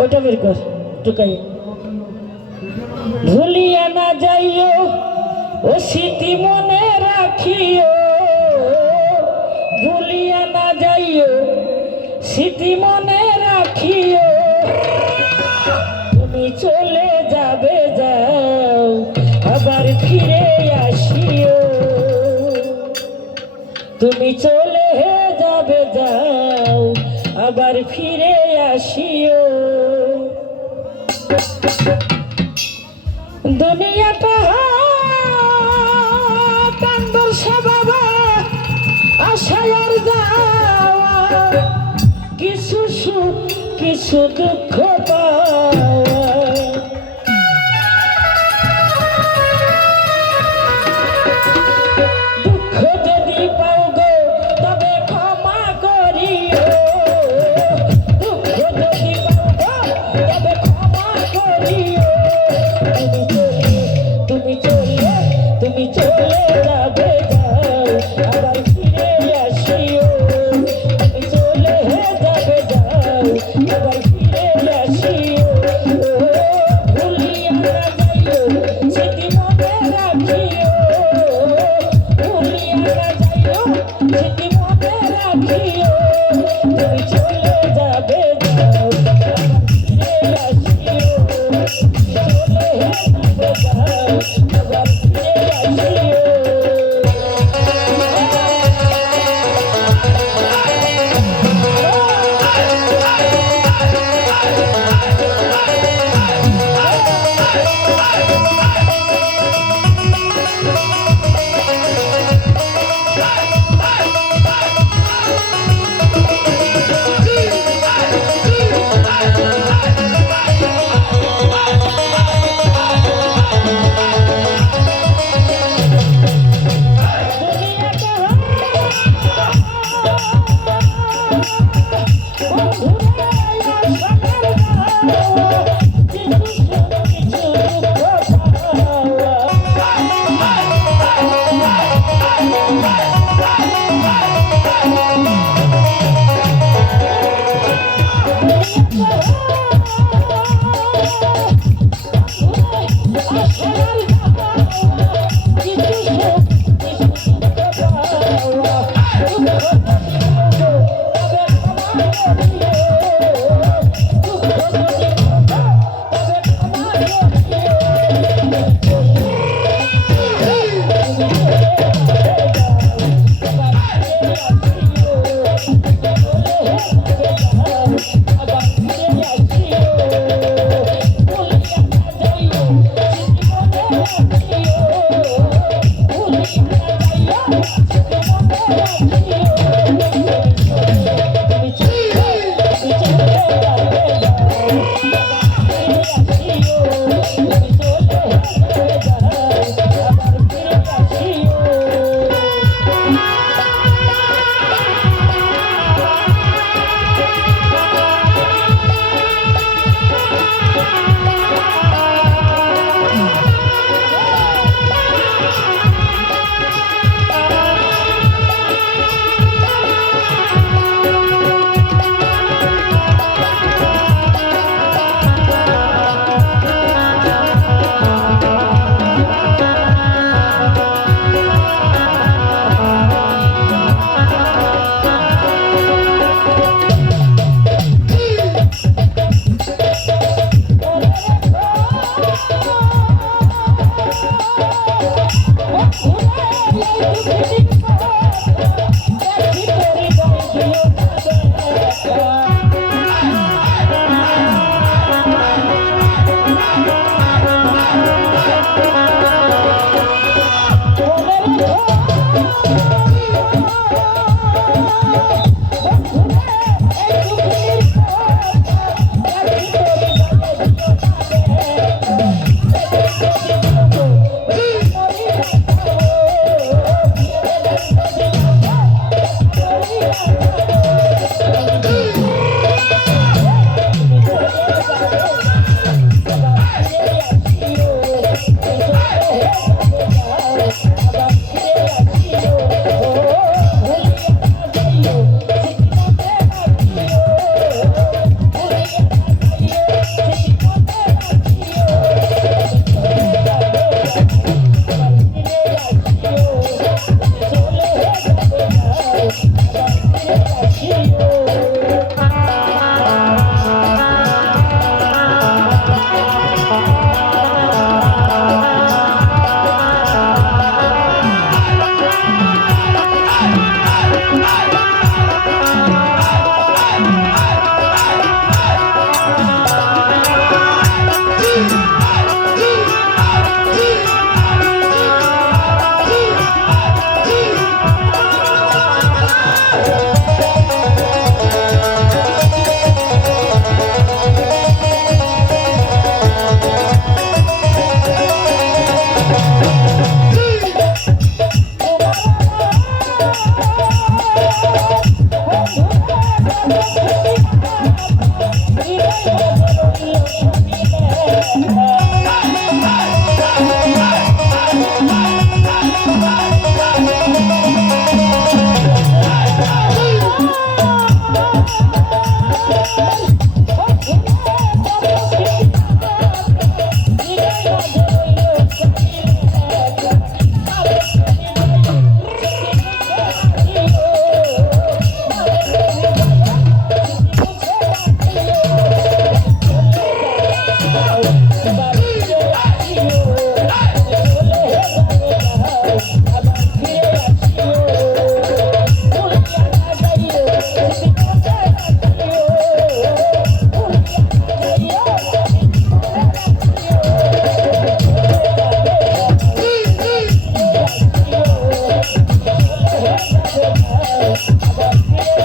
ওইটা বের কর টুকাই। ভুলিয়া না যাইও ও স্মৃতি মনে রাখিও, ভুলিয়া না যাইও স্মৃতি মনে রাখিও। তুমি চলে যাবে যাও আবার ফিরে আসিও, তুমি চলে যাবে যাও আবার ফিরে আসিও। দুনিয়াটা কান্দর বাবা আশায় আর যাওয়া, কিছু সুখ কিছু দুঃখ পাওয়া। দুঃখ যদি পাও গো তবে ক্ষমা করিও, দুঃখ যদি পাও গো তবে ক্ষমা করিও। তুমি চলে যাবে যাও আবার ফিরে আসিও, তুমি চলে যাবে যাও আবার ফিরে আসিও। ভুলিয়া না যাইও স্মৃতি মনে রাখিও, ভুলিয়া না যাইও স্মৃতি মনে রাখিও। তুমি চলে যাবে যাও আবার ফিরে আসিও, চলে যাবে যাও আবার ফিরে আসিও। যাবে না, আবার ফিরে